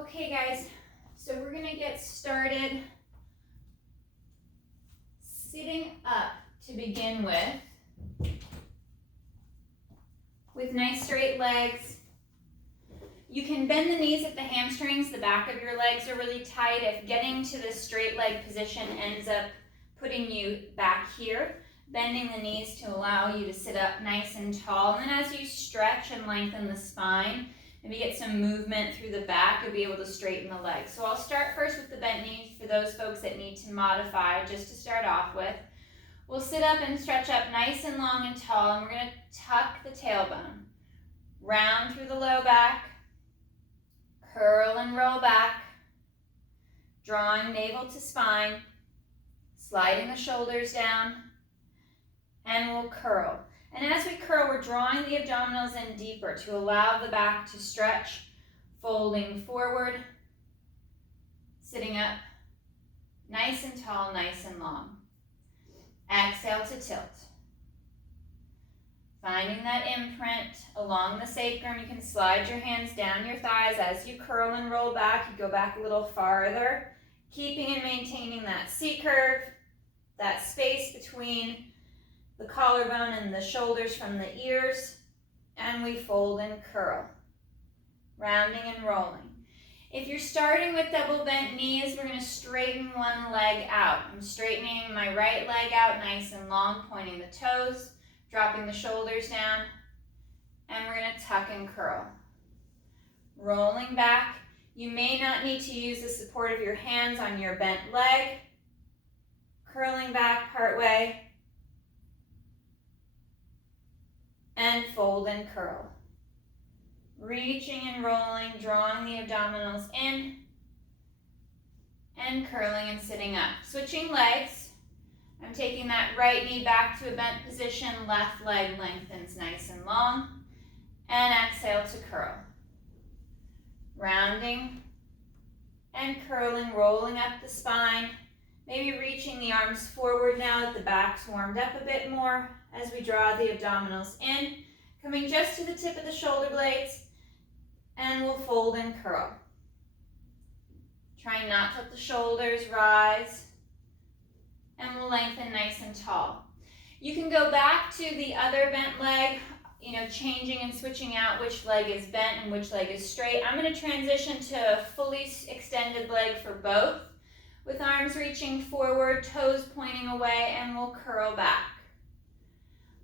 Okay guys, so we're gonna get started sitting up to begin with nice straight legs. You can bend the knees at the hamstrings, the back of your legs are really tight. If getting to the straight leg position ends up putting you back here, bending the knees to allow you to sit up nice and tall. And then as you stretch and lengthen the spine, maybe get some movement through the back, you'll be able to straighten the legs. So I'll start first with the bent knees for those folks that need to modify just to start off with. We'll sit up and stretch up nice and long and tall, and we're going to tuck the tailbone. Round through the low back, curl and roll back, drawing navel to spine, sliding the shoulders down, and we'll curl. And as we curl, we're drawing the abdominals in deeper to allow the back to stretch, folding forward, sitting up, nice and tall, nice and long. Exhale to tilt. Finding that imprint along the sacrum, you can slide your hands down your thighs as you curl and roll back. You go back a little farther, keeping and maintaining that C-curve, that space between the collarbone and the shoulders from the ears, and we fold and curl, rounding and rolling. If you're starting with double bent knees, we're going to straighten one leg out. I'm straightening my right leg out nice and long, pointing the toes, dropping the shoulders down, and we're going to tuck and curl. Rolling back. You may not need to use the support of your hands on your bent leg. Curling back part way, and fold and curl. Reaching and rolling, drawing the abdominals in, and curling and sitting up. Switching legs. I'm taking that right knee back to a bent position, left leg lengthens nice and long, and exhale to curl. Rounding and curling, rolling up the spine, maybe reaching the arms forward now that the back's warmed up a bit more as we draw the abdominals in, coming just to the tip of the shoulder blades, and we'll fold and curl. Try not to let the shoulders rise, and we'll lengthen nice and tall. You can go back to the other bent leg, changing and switching out which leg is bent and which leg is straight. I'm going to transition to a fully extended leg for both, with arms reaching forward, toes pointing away, and we'll curl back.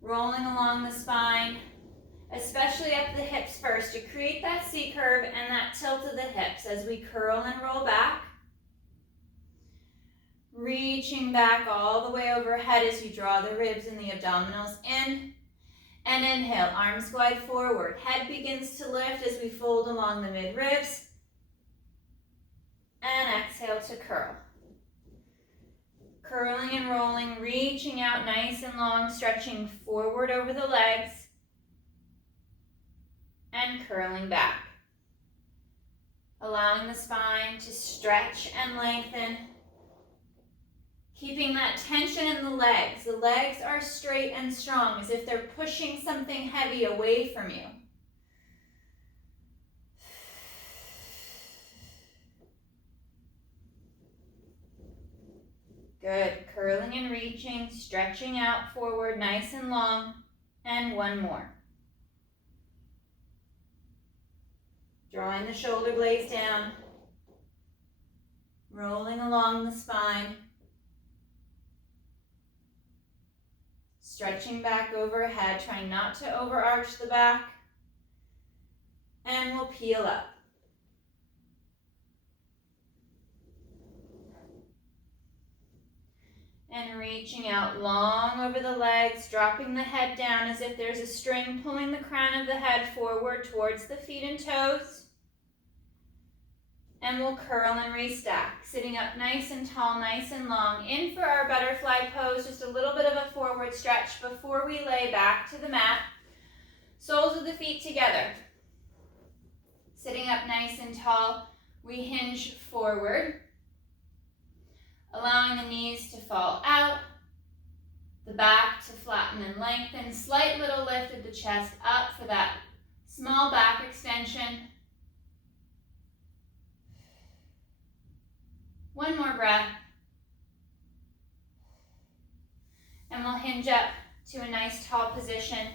Rolling along the spine, especially up the hips first, to create that C-curve and that tilt of the hips as we curl and roll back. Reaching back all the way overhead as you draw the ribs and the abdominals in. And inhale, arms glide forward. Head begins to lift as we fold along the mid-ribs. And exhale to curl. Curling and rolling, reaching out nice and long, stretching forward over the legs, and curling back. Allowing the spine to stretch and lengthen, keeping that tension in the legs. The legs are straight and strong, as if they're pushing something heavy away from you. Good. Curling and reaching, stretching out forward nice and long, and one more. Drawing the shoulder blades down, rolling along the spine, stretching back overhead, trying not to overarch the back, and we'll peel up. And reaching out long over the legs, dropping the head down as if there's a string pulling the crown of the head forward towards the feet and toes. And we'll curl and restack, sitting up nice and tall, nice and long. In for our butterfly pose, just a little bit of a forward stretch before we lay back to the mat. Soles of the feet together. Sitting up nice and tall, we hinge forward, allowing the knees to fall out, the back to flatten and lengthen. Slight little lift of the chest up for that small back extension. One more breath. And we'll hinge up to a nice tall position.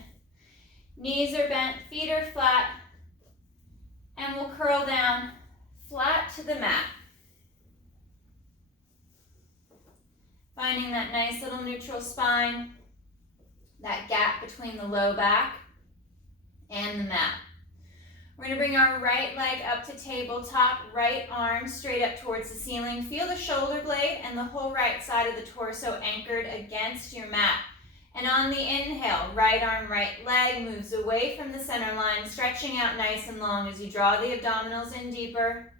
Knees are bent, feet are flat, and we'll curl down flat to the mat. Finding that nice little neutral spine, that gap between the low back and the mat. We're going to bring our right leg up to tabletop, right arm straight up towards the ceiling. Feel the shoulder blade and the whole right side of the torso anchored against your mat. And on the inhale, right arm, right leg moves away from the center line, stretching out nice and long as you draw the abdominals in deeper.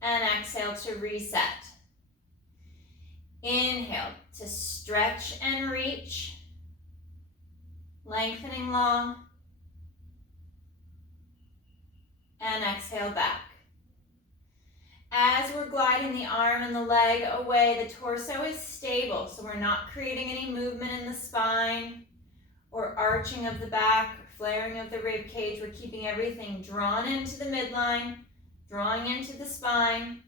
And exhale to reset. Inhale to stretch and reach, lengthening long. And exhale back. As we're gliding the arm and the leg away, the torso is stable, so we're not creating any movement in the spine or arching of the back or flaring of the rib cage. We're keeping everything drawn into the midline, drawing into the spine.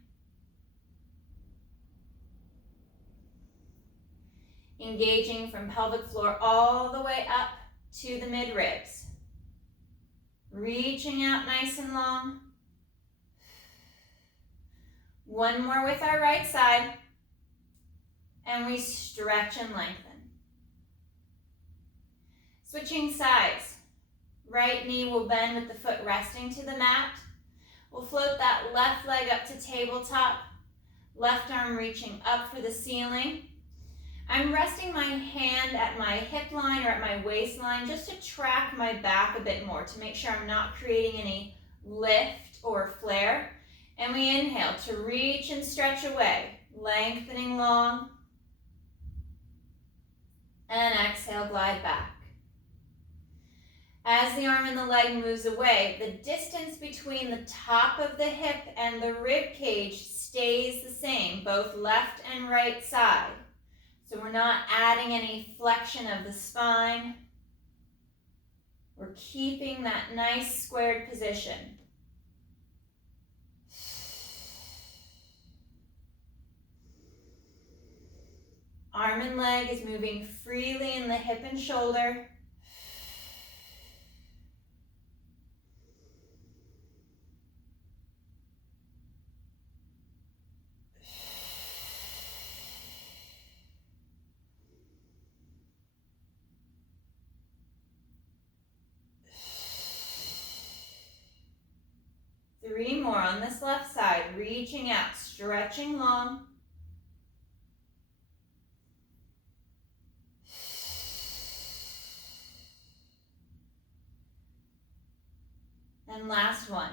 Engaging from pelvic floor all the way up to the mid-ribs. Reaching out nice and long. One more with our right side. And we stretch and lengthen. Switching sides. Right knee will bend with the foot resting to the mat. We'll float that left leg up to tabletop. Left arm reaching up for the ceiling. I'm resting my hand at my hip line or at my waistline just to track my back a bit more to make sure I'm not creating any lift or flare. And we inhale to reach and stretch away, lengthening long. And exhale, glide back. As the arm and the leg moves away, the distance between the top of the hip and the rib cage stays the same, both left and right side. So we're not adding any flexion of the spine. We're keeping that nice squared position. Arm and leg is moving freely in the hip and shoulder. Three more on this left side, reaching out, stretching long. And last one.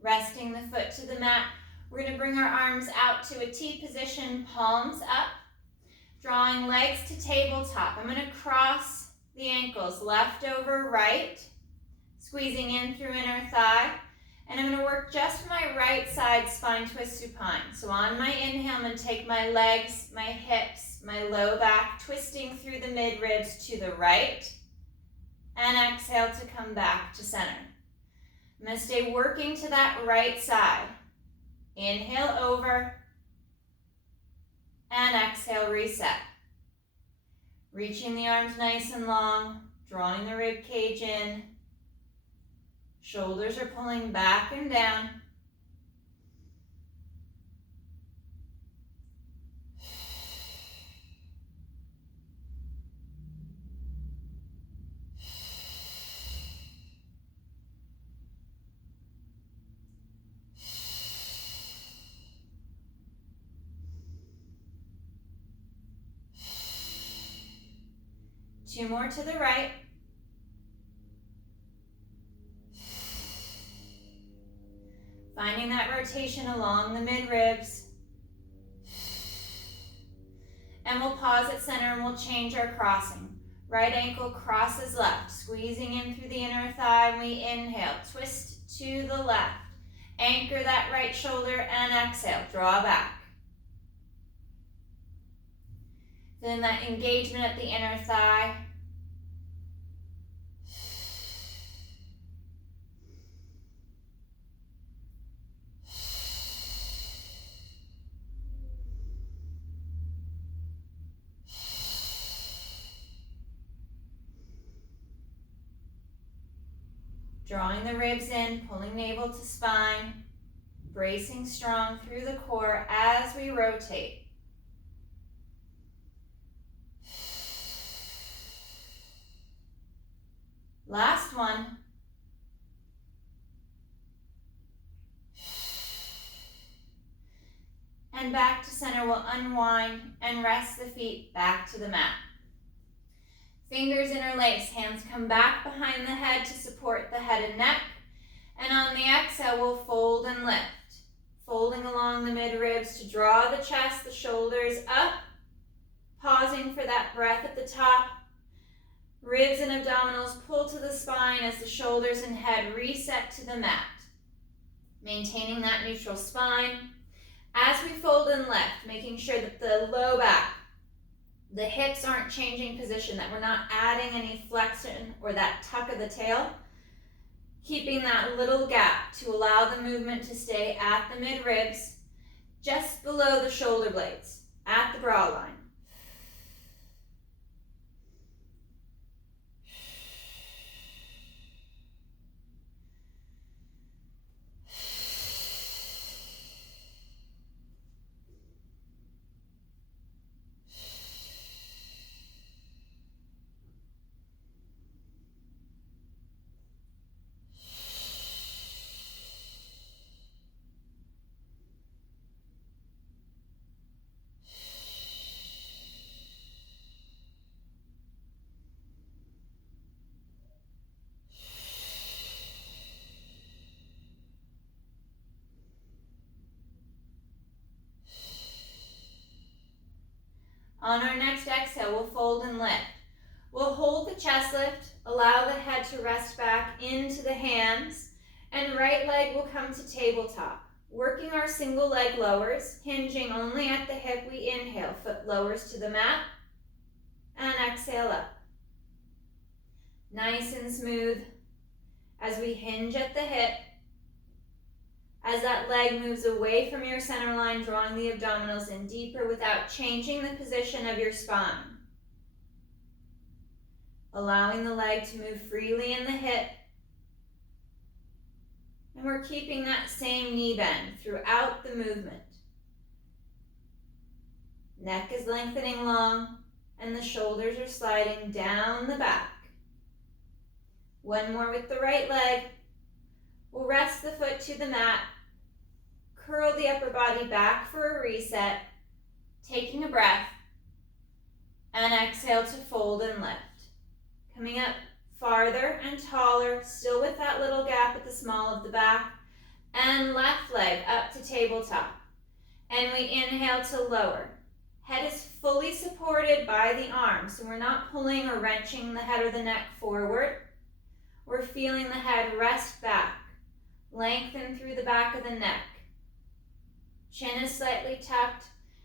Resting the foot to the mat. We're going to bring our arms out to a T position, palms up. Drawing legs to tabletop. I'm going to cross the ankles, left over right, squeezing in through inner thigh, and I'm going to work just my right side spine twist supine. So on my inhale, I'm going to take my legs, my hips, my low back, twisting through the mid-ribs to the right, and exhale to come back to center. I'm going to stay working to that right side. Inhale over, and exhale, reset. Reaching the arms nice and long, drawing the rib cage in. Shoulders are pulling back and down. Two more to the right. Finding that rotation along the mid-ribs. And we'll pause at center and we'll change our crossing. Right ankle crosses left, squeezing in through the inner thigh. We inhale, twist to the left. Anchor that right shoulder and exhale, draw back. Then that engagement at the inner thigh. Drawing the ribs in, pulling navel to spine, bracing strong through the core as we rotate. Last one. And back to center. We'll unwind and rest the feet back to the mat. Fingers interlace, hands come back behind the head to support the head and neck. And on the exhale, we'll fold and lift. Folding along the mid-ribs to draw the chest, the shoulders up. Pausing for that breath at the top. Ribs and abdominals pull to the spine as the shoulders and head reset to the mat. Maintaining that neutral spine. As we fold and lift, making sure that the low back, the hips aren't changing position, that we're not adding any flexion or that tuck of the tail. Keeping that little gap to allow the movement to stay at the mid-ribs, just below the shoulder blades, at the brow line. On our next exhale, we'll fold and lift. We'll hold the chest lift, allow the head to rest back into the hands, and right leg will come to tabletop. Working our single leg lowers, hinging only at the hip, we inhale, foot lowers to the mat, and exhale up. Nice and smooth as we hinge at the hip. As that leg moves away from your center line, drawing the abdominals in deeper without changing the position of your spine. Allowing the leg to move freely in the hip. And we're keeping that same knee bend throughout the movement. Neck is lengthening long, and the shoulders are sliding down the back. One more with the right leg. We'll rest the foot to the mat, curl the upper body back for a reset, taking a breath, and exhale to fold and lift. Coming up farther and taller, still with that little gap at the small of the back, and left leg up to tabletop. And we inhale to lower. Head is fully supported by the arms, so we're not pulling or wrenching the head or the neck forward. We're feeling the head rest back. Lengthen through the back of the neck. Chin is slightly tucked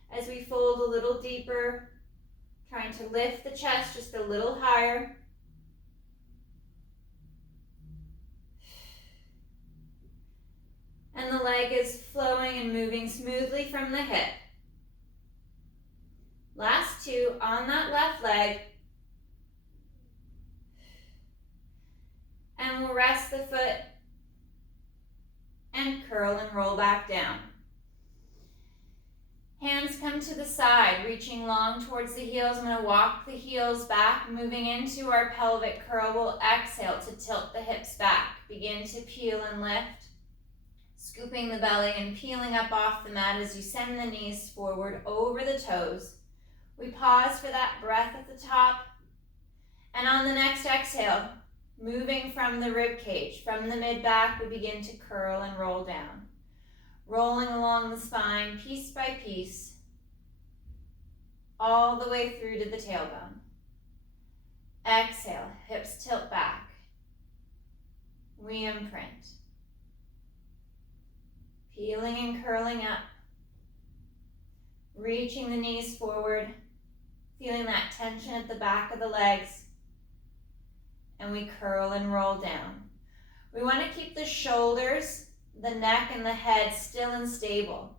as we fold a little deeper, trying to lift the chest just a little higher. And the leg is flowing and moving smoothly from the hip. Last two on that left leg. And we'll rest the foot and curl and roll back down. Hands come to the side, reaching long towards the heels. I'm going to walk the heels back, moving into our pelvic curl. We'll exhale to tilt the hips back. Begin to peel and lift, scooping the belly and peeling up off the mat as you send the knees forward over the toes. We pause for that breath at the top. And on the next exhale, moving from the rib cage, from the mid-back, we begin to curl and roll down. Rolling along the spine, piece by piece, all the way through to the tailbone. Exhale, hips tilt back. Re-imprint. Peeling and curling up. Reaching the knees forward, feeling that tension at the back of the legs. And we curl and roll down. We want to keep the shoulders, the neck, and the head still and stable.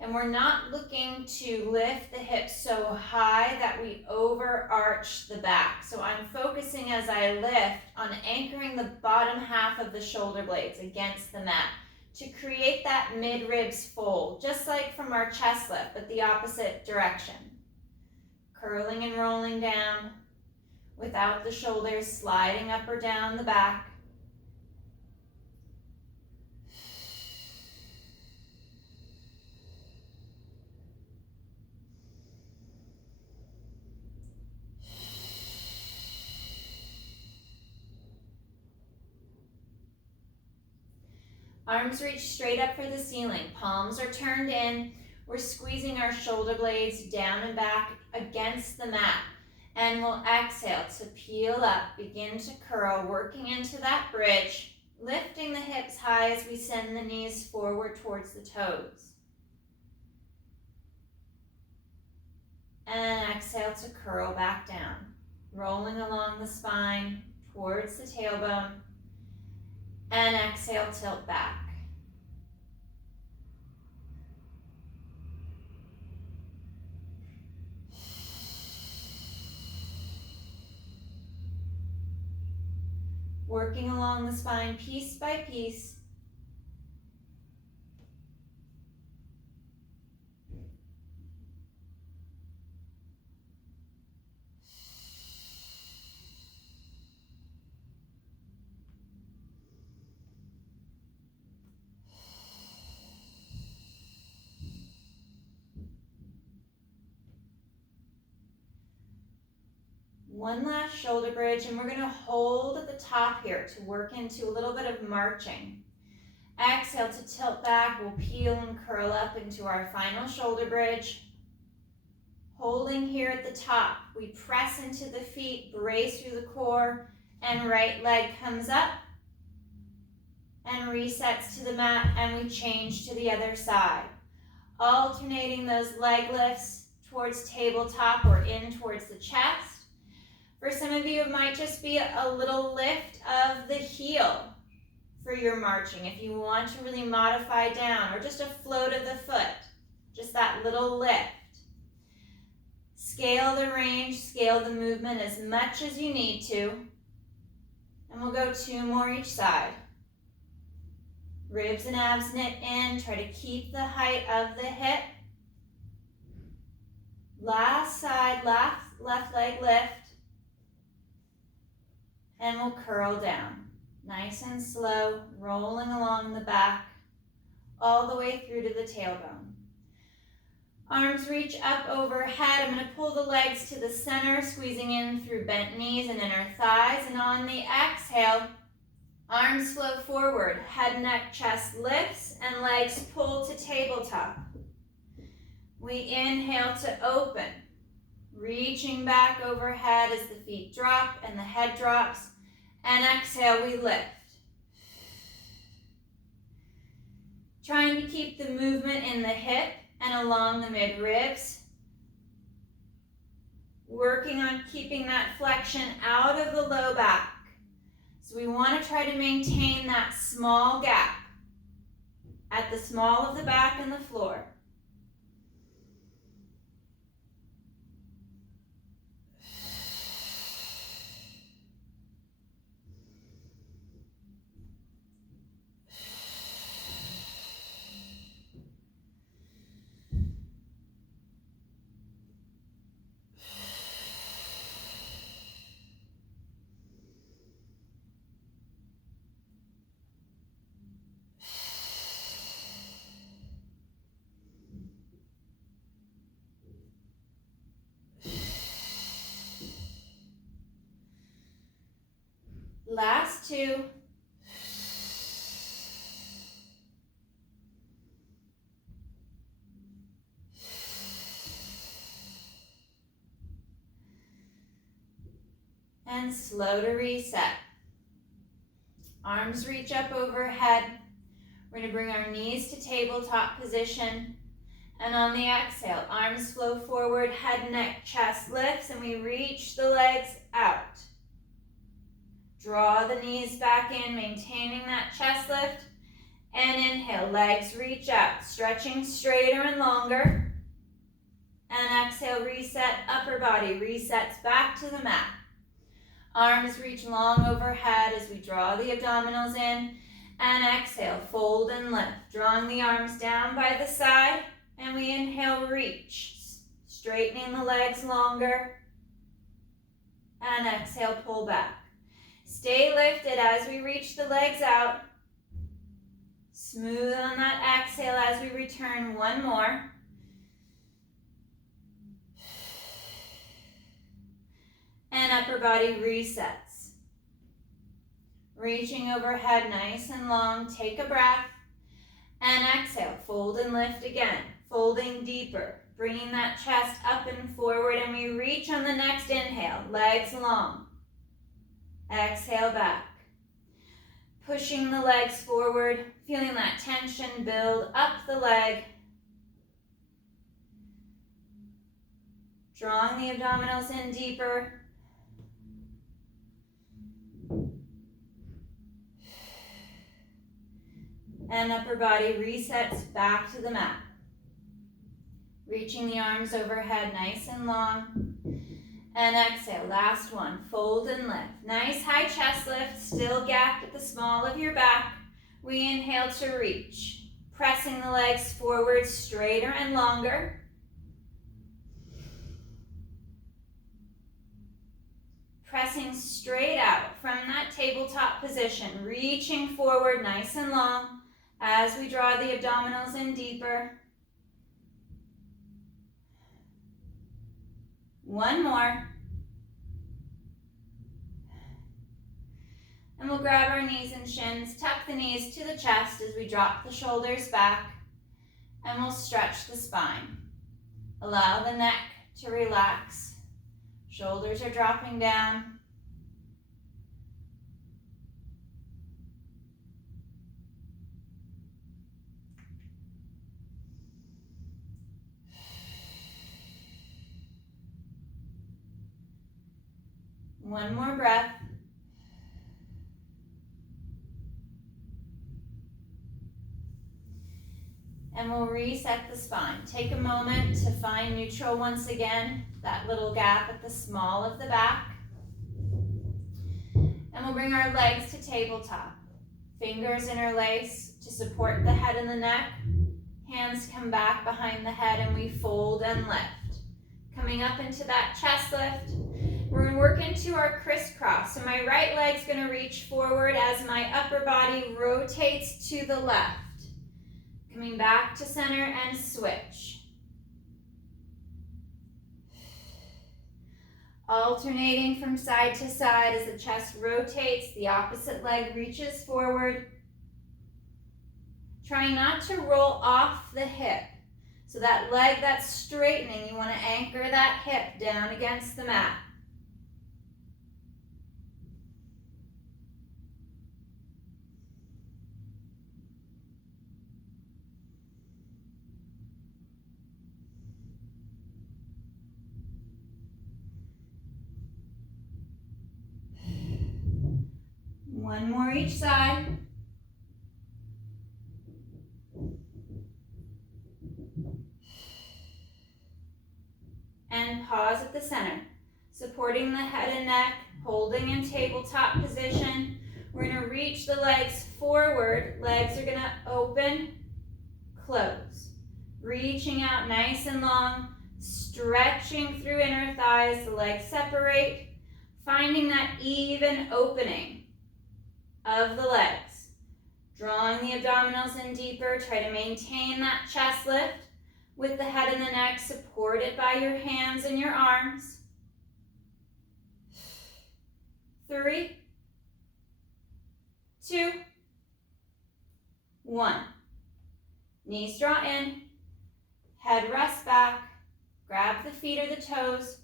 And we're not looking to lift the hips so high that we overarch the back. So I'm focusing as I lift on anchoring the bottom half of the shoulder blades against the mat to create that mid-ribs fold, just like from our chest lift, but the opposite direction. Curling and rolling down without the shoulders sliding up or down the back. Arms reach straight up for the ceiling. Palms are turned in. We're squeezing our shoulder blades down and back against the mat. And we'll exhale to peel up, begin to curl, working into that bridge, lifting the hips high as we send the knees forward towards the toes. And exhale to curl back down, rolling along the spine towards the tailbone. And exhale, tilt back. Working along the spine piece by piece. One last shoulder bridge, and we're going to hold at the top here to work into a little bit of marching. Exhale to tilt back. We'll peel and curl up into our final shoulder bridge. Holding here at the top, we press into the feet, brace through the core, and right leg comes up and resets to the mat, and we change to the other side. Alternating those leg lifts towards tabletop or in towards the chest. For some of you, it might just be a little lift of the heel for your marching. If you want to really modify down, or just a float of the foot, just that little lift. Scale the range, scale the movement as much as you need to. And we'll go 2 more each side. Ribs and abs knit in, try to keep the height of the hip. Last side, left leg lift. And we'll curl down, nice and slow, rolling along the back, all the way through to the tailbone. Arms reach up overhead. I'm going to pull the legs to the center, squeezing in through bent knees and inner thighs. And on the exhale, arms flow forward, head, neck, chest lifts, and legs pull to tabletop. We inhale to open, reaching back overhead as the feet drop and the head drops. And exhale, we lift. Trying to keep the movement in the hip and along the mid-ribs. Working on keeping that flexion out of the low back. So we want to try to maintain that small gap at the small of the back and the floor. Last 2. And slow to reset. Arms reach up overhead. We're going to bring our knees to tabletop position. And on the exhale, arms flow forward, head, neck, chest lifts, and we reach the legs out. Draw the knees back in, maintaining that chest lift. And inhale, legs reach out, stretching straighter and longer. And exhale, reset, upper body resets back to the mat. Arms reach long overhead as we draw the abdominals in. And exhale, fold and lift, drawing the arms down by the side. And we inhale, reach, straightening the legs longer. And exhale, pull back. Stay lifted as we reach the legs out. Smooth on that exhale as we return. One more. And upper body resets. Reaching overhead nice and long. Take a breath. And exhale, fold and lift again. Folding deeper. Bringing that chest up and forward. And we reach on the next inhale. Legs long. Exhale back. Pushing the legs forward. Feeling that tension build up the leg. Drawing the abdominals in deeper. And upper body resets back to the mat. Reaching the arms overhead nice and long. And exhale, last one, fold and lift. Nice high chest lift, still gapped at the small of your back. We inhale to reach. Pressing the legs forward, straighter and longer. Pressing straight out from that tabletop position, reaching forward nice and long as we draw the abdominals in deeper. One more. And we'll grab our knees and shins, tuck the knees to the chest as we drop the shoulders back, and we'll stretch the spine. Allow the neck to relax. Shoulders are dropping down. One more breath. And we'll reset the spine. Take a moment to find neutral once again, that little gap at the small of the back. And we'll bring our legs to tabletop. Fingers interlace to support the head and the neck. Hands come back behind the head and we fold and lift. Coming up into that chest lift. We're going to work into our crisscross. So my right leg's going to reach forward as my upper body rotates to the left. Coming back to center and switch. Alternating from side to side as the chest rotates, the opposite leg reaches forward. Trying not to roll off the hip. So that leg that's straightening, you want to anchor that hip down against the mat. One more each side. And pause at the center. Supporting the head and neck, holding in tabletop position. We're going to reach the legs forward. Legs are going to open, close. Reaching out nice and long, stretching through inner thighs. The legs separate. Finding that even opening of the legs. Drawing the abdominals in deeper. Try to maintain that chest lift with the head and the neck supported by your hands and your arms. 3, 2, 1. Knees draw in. Head rests back. Grab the feet or the toes.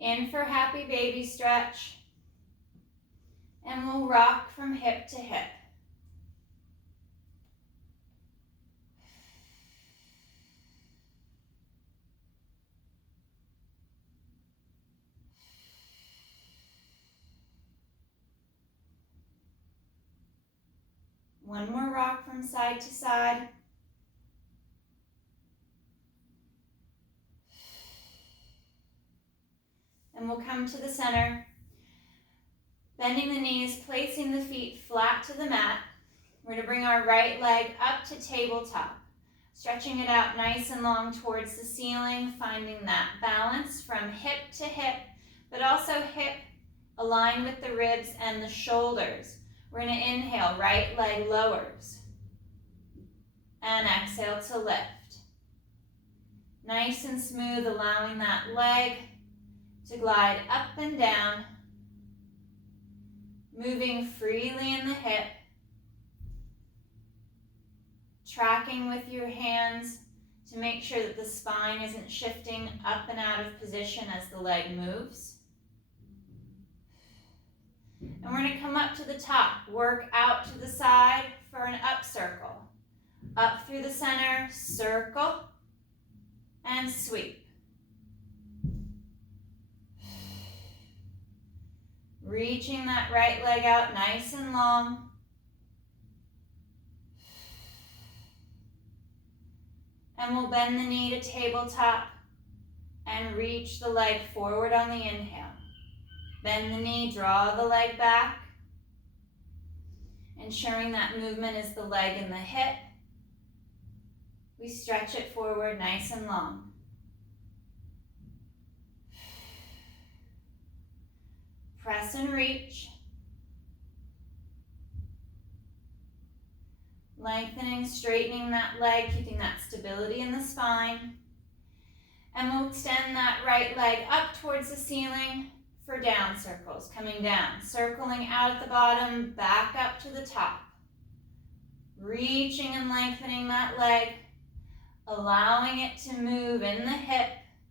In for happy baby stretch. And we'll rock from hip to hip. One more rock from side to side. And we'll come to the center, bending the knees, placing the feet flat to the mat. We're going to bring our right leg up to tabletop, stretching it out nice and long towards the ceiling, finding that balance from hip to hip, but also hip aligned with the ribs and the shoulders. We're going to inhale, right leg lowers, and exhale to lift. Nice and smooth, allowing that leg to glide up and down, moving freely in the hip, tracking with your hands to make sure that the spine isn't shifting up and out of position as the leg moves. And we're going to come up to the top, work out to the side for an up circle. Up through the center, circle, and sweep. Reaching that right leg out nice and long. And we'll bend the knee to tabletop and reach the leg forward on the inhale. Bend the knee, draw the leg back, ensuring that movement is the leg and the hip. We stretch it forward nice and long. Press and reach. Lengthening, straightening that leg, keeping that stability in the spine. And we'll extend that right leg up towards the ceiling for down circles. Coming down, circling out at the bottom, back up to the top. Reaching and lengthening that leg, allowing it to move in the hip.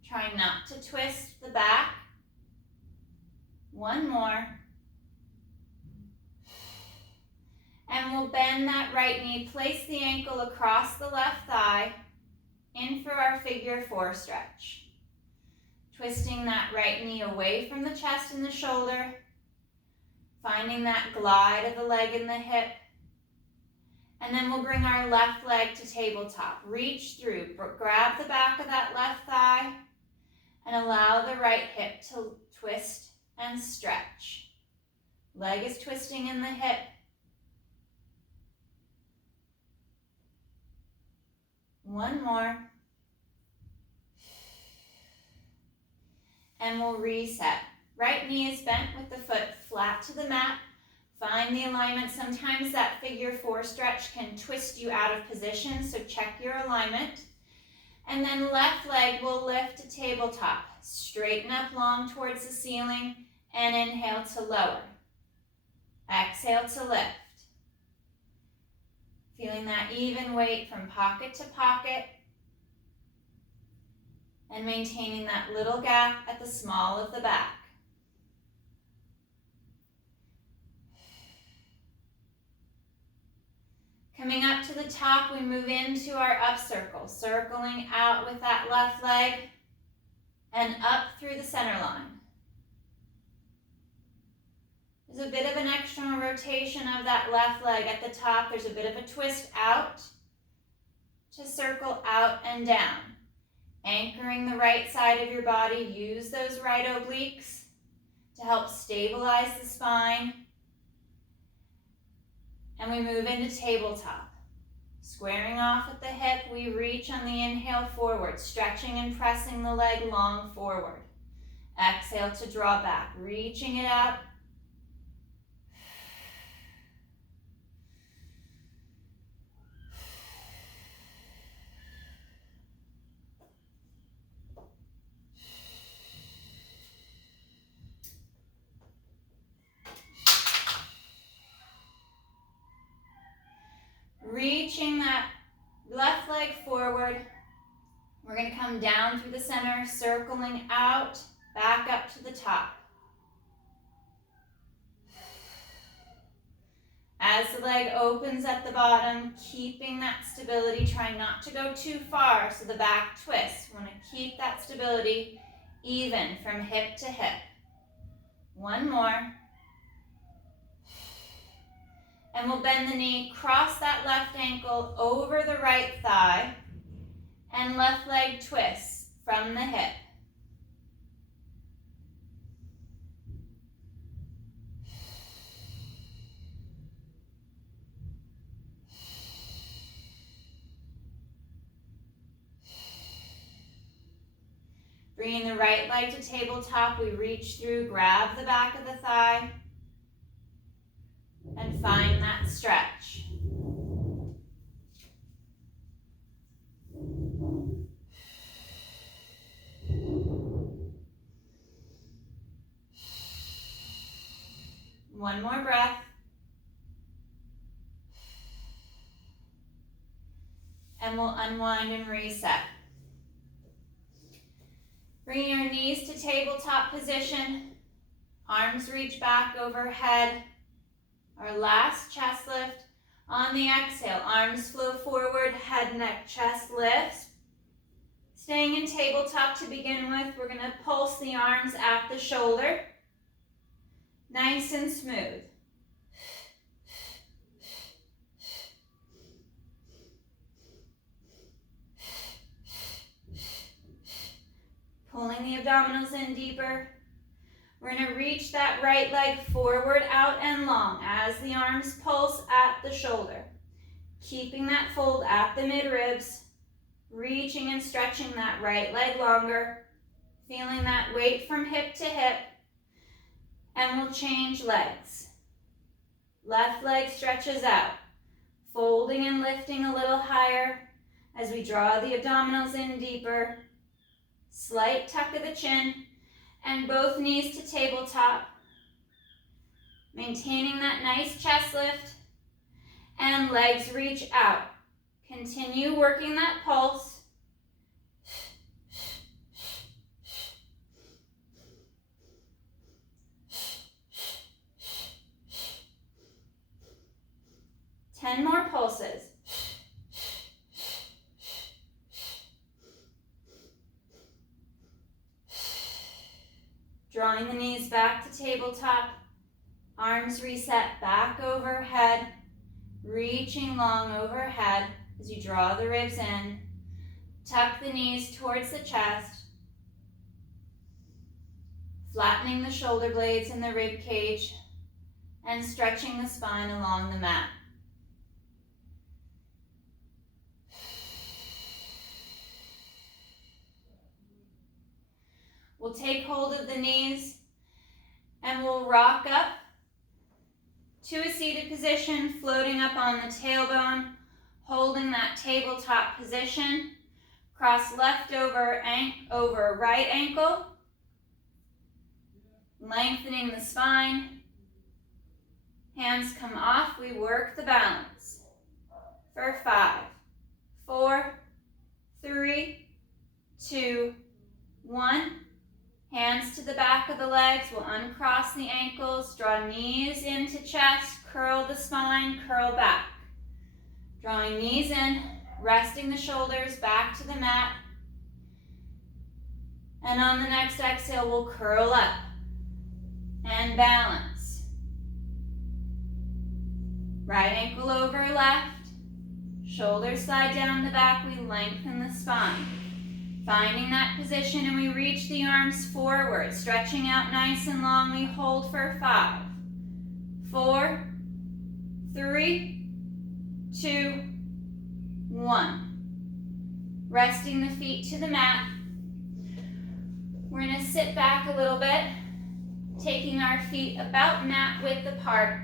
Trying not to twist the back. One more. And we'll bend that right knee, place the ankle across the left thigh, in for our figure 4 stretch. Twisting that right knee away from the chest and the shoulder, finding that glide of the leg and the hip. And then we'll bring our left leg to tabletop. Reach through, grab the back of that left thigh, and allow the right hip to twist and stretch. Leg is twisting in the hip. One more. And we'll reset. Right knee is bent with the foot flat to the mat. Find the alignment. Sometimes that figure 4 stretch can twist you out of position, so check your alignment. And then left leg will lift to tabletop. Straighten up long towards the ceiling and inhale to lower. Exhale to lift. Feeling that even weight from pocket to pocket and maintaining that little gap at the small of the back. Coming up to the top, we move into our up circle, circling out with that left leg and up through the center line. There's a bit of an external rotation of that left leg at the top. There's a bit of a twist out to circle out and down. Anchoring the right side of your body. Use those right obliques to help stabilize the spine. And we move into tabletop. Squaring off at the hip, we reach on the inhale forward, stretching and pressing the leg long forward. Exhale to draw back, reaching it out. Reaching that left leg forward. We're going to come down through the center, circling out, back up to the top. As the leg opens at the bottom, keeping that stability, trying not to go too far so the back twists. We want to keep that stability even from hip to hip. One more. And we'll bend the knee, cross that left ankle over the right thigh, and left leg twists from the hip. Bringing the right leg to tabletop, we reach through, grab the back of the thigh, and find that stretch. One more breath. And we'll unwind and reset. Bringing our knees to tabletop position. Arms reach back overhead. Our last chest lift. On the exhale, arms flow forward, head, neck, chest lifts. Staying in tabletop to begin with, we're going to pulse the arms at the shoulder. Nice and smooth. Pulling the abdominals in deeper. We're going to reach that right leg forward, out, and long as the arms pulse at the shoulder. Keeping that fold at the midribs. Reaching and stretching that right leg longer. Feeling that weight from hip to hip. And we'll change legs. Left leg stretches out. Folding and lifting a little higher as we draw the abdominals in deeper. Slight tuck of the chin, and both knees to tabletop. Maintaining that nice chest lift, and legs reach out. Continue working that pulse. Ten more pulses. Drawing the knees back to tabletop, arms reset back overhead, reaching long overhead as you draw the ribs in. Tuck the knees towards the chest, flattening the shoulder blades in the rib cage, and stretching the spine along the mat. We'll take hold of the knees and we'll rock up to a seated position, floating up on the tailbone, holding that tabletop position. Cross left over right ankle, lengthening the spine. Hands come off, we work the balance. For 5, 4, 3, 2, 1. Hands to the back of the legs, we'll uncross the ankles, draw knees into chest, curl the spine, curl back. Drawing knees in, resting the shoulders back to the mat. And on the next exhale, we'll curl up and balance. Right ankle over left, shoulders slide down the back, we lengthen the spine. Finding that position and we reach the arms forward, stretching out nice and long. We hold for 5, 4, 3, 2, 1. Resting the feet to the mat. We're going to sit back a little bit, taking our feet about mat width apart,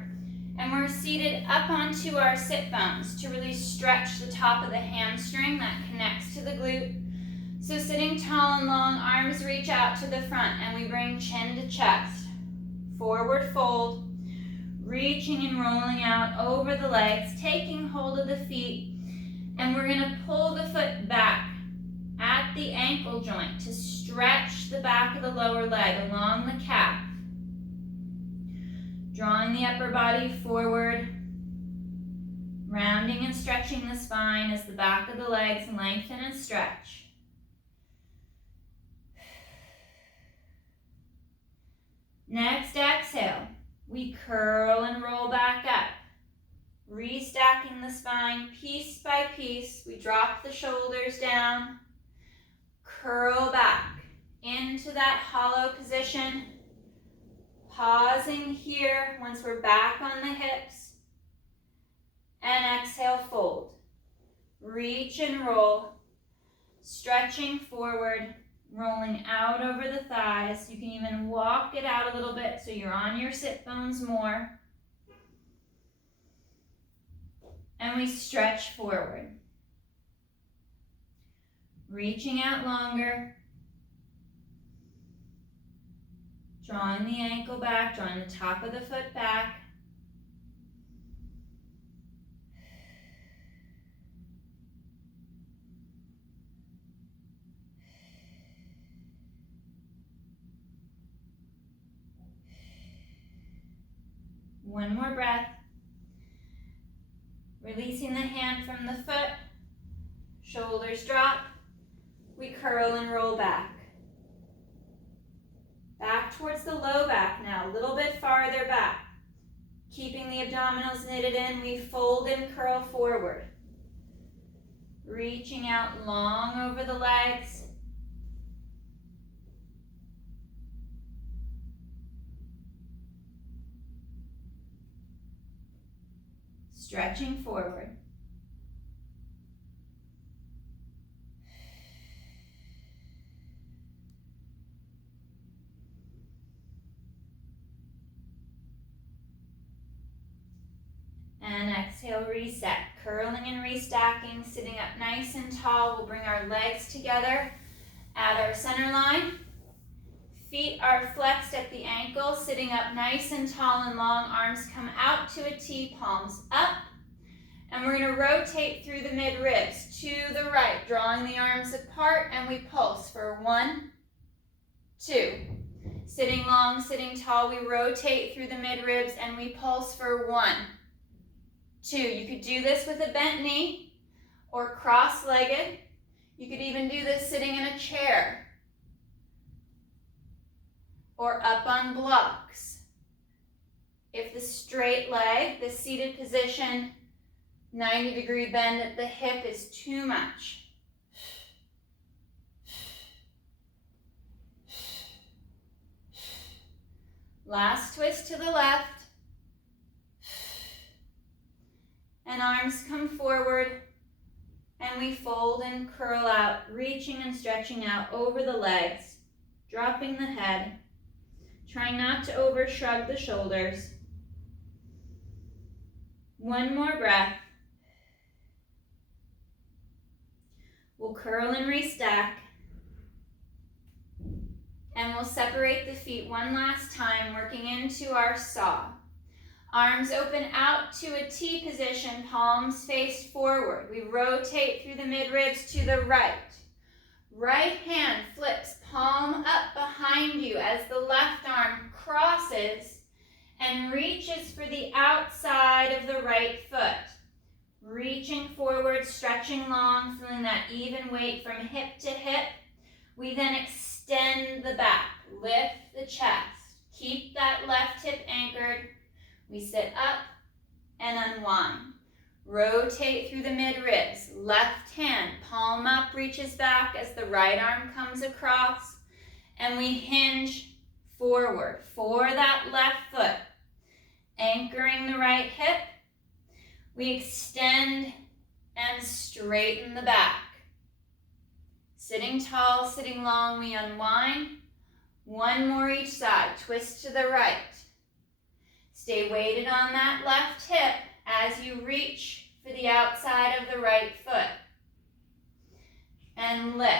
and we're seated up onto our sit bones to really stretch the top of the hamstring that connects to the glute. So sitting tall and long, arms reach out to the front, and we bring chin to chest. Forward fold, reaching and rolling out over the legs, taking hold of the feet, and we're going to pull the foot back at the ankle joint to stretch the back of the lower leg along the calf. Drawing the upper body forward, rounding and stretching the spine as the back of the legs lengthen and stretch. Next exhale, we curl and roll back up. restacking the spine piece by piece. We drop the shoulders down, curl back into that hollow position. Pausing here once we're back on the hips. And exhale, fold. Reach and roll. Stretching forward, rolling out over the thighs. You can even walk it out a little bit so you're on your sit bones more. And we stretch forward. Reaching out longer. Drawing the ankle back, drawing the top of the foot back. One more breath. Releasing the hand from the foot. Shoulders drop. We curl and roll back. Back towards the low back now, a little bit farther back. Keeping the abdominals knitted in, we fold and curl forward. Reaching out long over the legs. Stretching forward. And exhale, reset. Curling and restacking, sitting up nice and tall. We'll bring our legs together at our center line. Feet are flexed at the ankle, sitting up nice and tall and long. Arms come out to a T, palms up. And we're going to rotate through the mid-ribs to the right, drawing the arms apart, and we pulse for 1, 2. Sitting long, sitting tall, we rotate through the mid-ribs, and we pulse for 1, 2. You could do this with a bent knee or cross-legged. You could even do this sitting in a chair or up on blocks. If the straight leg, the seated position, 90-degree bend at the hip is too much. Last twist to the left. And arms come forward. And we fold and curl out, reaching and stretching out over the legs, dropping the head, trying not to over shrug the shoulders. One more breath. We'll curl and restack. And we'll separate the feet one last time, working into our saw. Arms open out to a T position, palms face forward. We rotate through the mid-ribs to the right. Right hand flips palm up behind you as the left arm crosses and reaches for the outside of the right foot. Reaching forward, stretching long, feeling that even weight from hip to hip. We then extend the back, lift the chest. Keep that left hip anchored. We sit up and unwind. Rotate through the mid-ribs. Left hand, palm up, reaches back as the right arm comes across. And we hinge forward for that left foot. Anchoring the right hip. We extend and straighten the back. Sitting tall, sitting long, we unwind. One more each side. Twist to the right. Stay weighted on that left hip as you reach for the outside of the right foot. And lift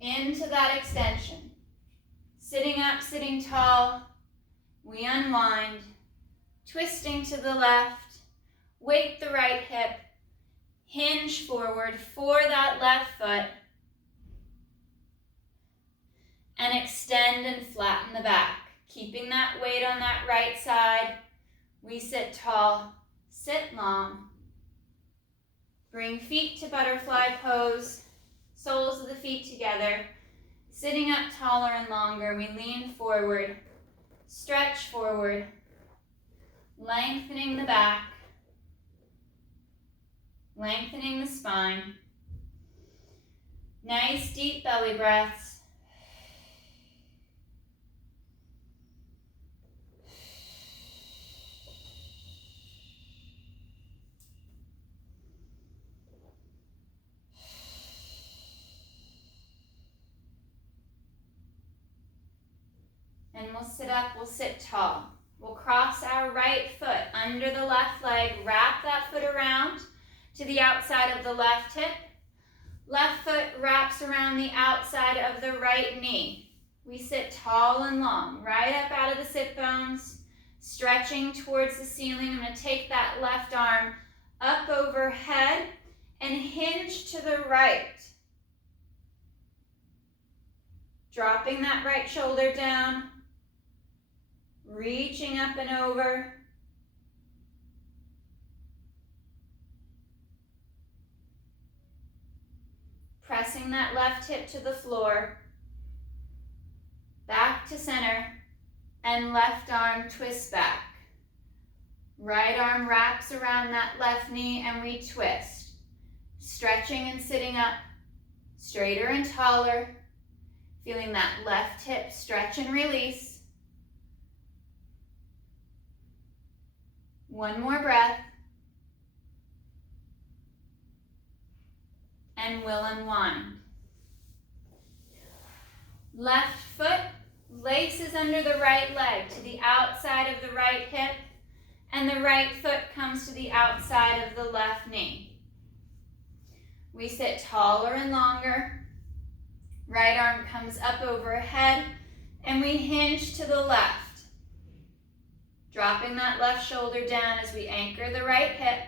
into that extension. Sitting up, sitting tall, we unwind. Twisting to the left. Weight the right hip, hinge forward for that left foot, and extend and flatten the back. Keeping that weight on that right side, we sit tall, sit long. Bring feet to butterfly pose, soles of the feet together. Sitting up taller and longer, we lean forward, stretch forward, lengthening the back. lengthening the spine. Nice deep belly breaths. And we'll sit up, we'll sit tall. We'll cross our right foot under the left leg, wrap that foot around to the outside of the left hip. Left foot wraps around the outside of the right knee. We sit tall and long, right up out of the sit bones, stretching towards the ceiling. I'm going to take that left arm up overhead and hinge to the right. Dropping that right shoulder down, reaching up and over. Pressing that left hip to the floor. Back to center. And left arm twists back. Right arm wraps around that left knee and we twist. Stretching and sitting up. Straighter and taller. Feeling that left hip stretch and release. One more breath. And we'll unwind. Left foot laces under the right leg to the outside of the right hip, and the right foot comes to the outside of the left knee. We sit taller and longer. Right arm comes up overhead, and we hinge to the left. Dropping that left shoulder down as we anchor the right hip.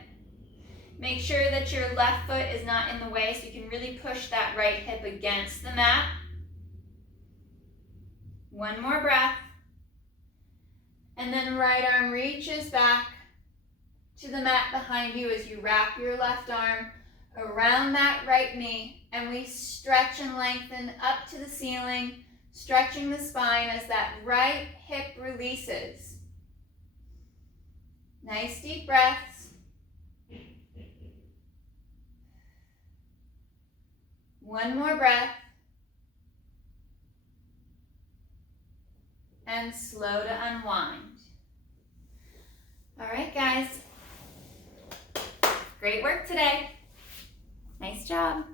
Make sure that your left foot is not in the way so you can really push that right hip against the mat. One more breath. And then right arm reaches back to the mat behind you as you wrap your left arm around that right knee, and we stretch and lengthen up to the ceiling, stretching the spine as that right hip releases. Nice deep breaths. One more breath. And slow to unwind. All right, guys. Great work today. Nice job.